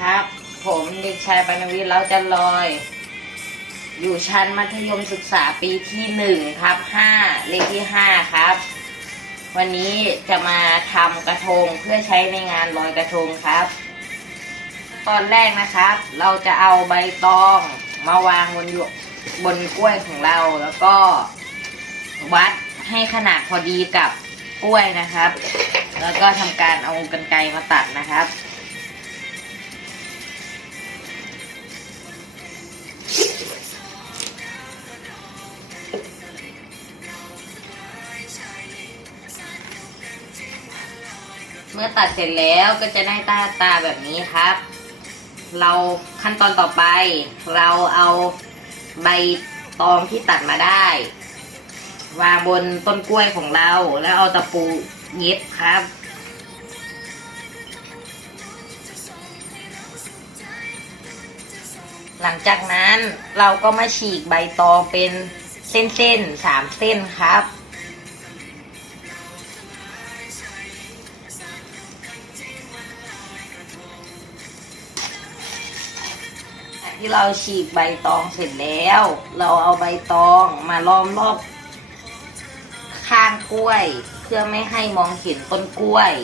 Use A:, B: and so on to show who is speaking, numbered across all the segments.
A: ครับ ผมเด็กชายปานวิทย์เราจะลอย อยู่ชั้นมัธยมศึกษาปีที่หนึ่งครับห้าเลขที่ห้าครับ วันนี้จะมาทำกระทงเพื่อใช้ในงานลอยกระทงครับ ตอนแรกนะครับ เราจะเอาใบตองมาวางบนหยวกบนกล้วยของเราแล้วก็วัดให้ขนาดพอดีกับกล้วยนะครับ แล้วก็ทำการเอากรรไกรมาตัดนะครับ เมื่อตัดเสร็จแล้วก็จะได้ตาตาแบบนี้ครับ เราขั้นตอนต่อไป เราเอาใบตองที่ตัดมาได้ วางบนต้นกล้วยของเราแล้วเอาตะปูเย็บครับหลังจากนั้นเราก็มาฉีกใบตองเป็นเส้นๆสามเส้นครับ ที่เราฉีกใบตองเสร็จแล้ว เราเอาใบตองมาล้อมรอบข้างกล้วย เพื่อไม่ให้มองเห็นต้นกล้วย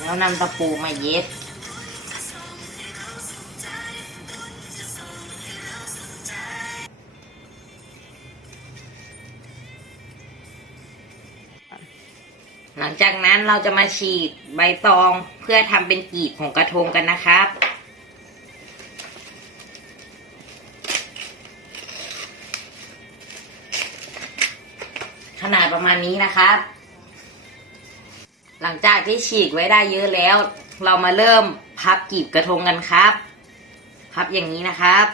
A: แล้วนำตะปูมาเย็บหลังจากนั้นเราจะมาฉีดใบตองเพื่อทำเป็นกีบของกระทงกันนะครับ ประมาณนี้นะครับ หลังจากที่ฉีกไว้ได้เยอะแล้ว เรามาเริ่มพับกีบกระทงกันครับ พับอย่างนี้นะครับ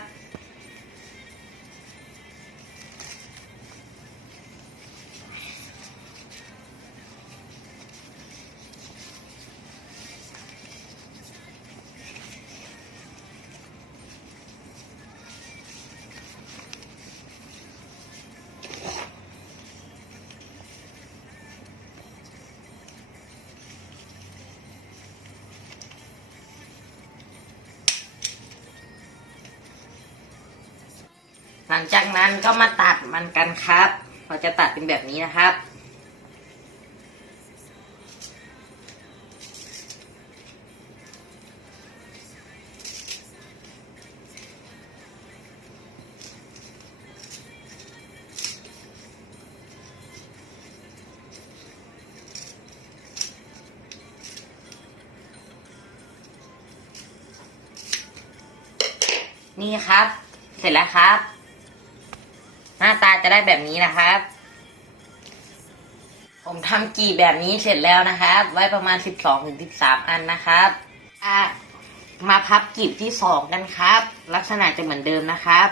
A: หลังจากนั้นก็มาตัดมันกันครับ เราจะตัดเป็นแบบนี้นะครับ นี่ครับ เสร็จแล้วครับ หน้าตาจะได้แบบนี้นะครับ ผมทำกี่แบบนี้เสร็จแล้วนะครับ ไว้ประมาณสิบสองถึงสิบสามอันนะครับ อะมาพับกีบที่สองกันครับ ลักษณะจะเหมือนเดิมนะครับ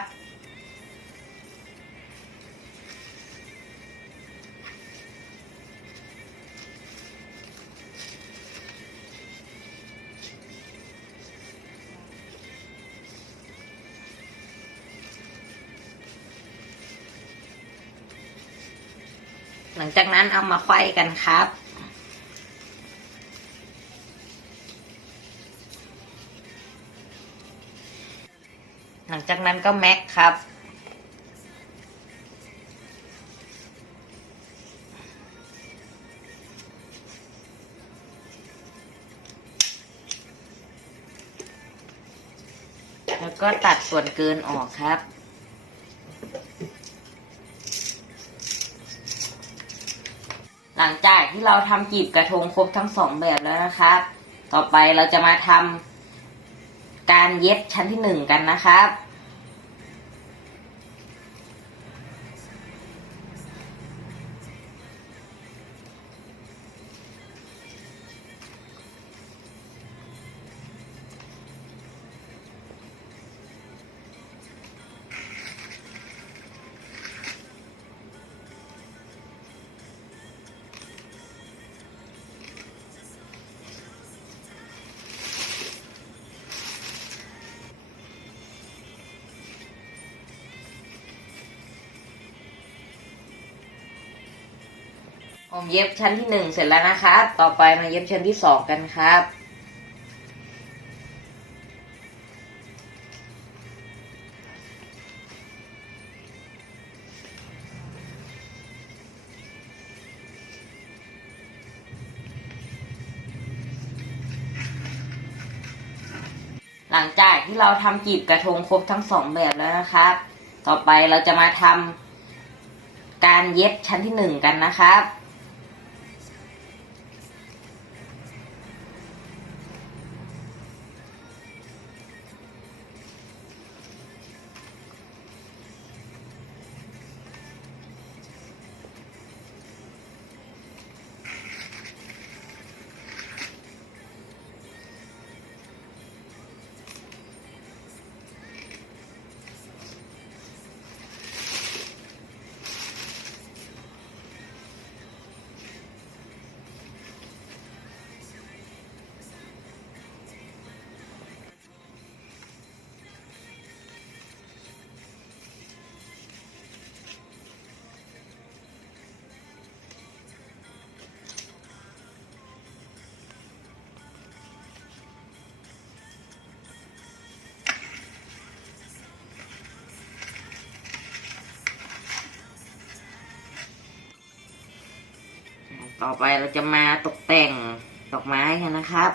A: หลังจากนั้นเอามาไขว้กันครับ หลังจากนั้นก็แม็กครับแล้วก็ตัดส่วนเกินออกครับ หลังจากที่เราทำกีบกระทงครบทั้งสองแบบแล้วนะครับ ต่อไปเราจะมาทำการเย็บชั้นที่หนึ่งกันนะครับ ผมเย็บชั้นที่หนึ่งเสร็จแล้วนะครับ ต่อไปมาเย็บชั้นที่สองกันครับ หลังจากที่เราทำกีบกระทงครบทั้งสองแบบแล้วนะครับ ต่อไปเราจะมาทำการเย็บชั้นที่หนึ่งกันนะครับ ต่อไปเราจะมาตกแต่งดอกไม้กันนะครับ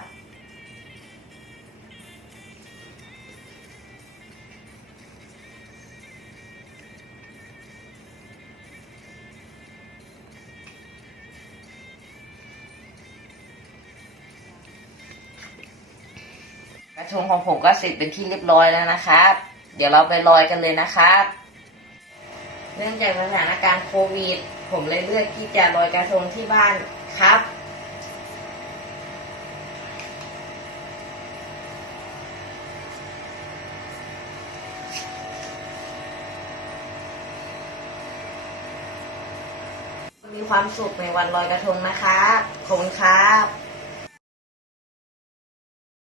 A: กระทงของผมก็เสร็จเป็นที่เรียบร้อยแล้วนะครับ เดี๋ยวเราไปลอยกันเลยนะครับ เนื่องจากสถานการณ์โควิด ผมเลยเลือกที่จะลอยกระทงที่บ้านครับ มีความสุขในวันลอยกระทงนะครับขอบคุณครับ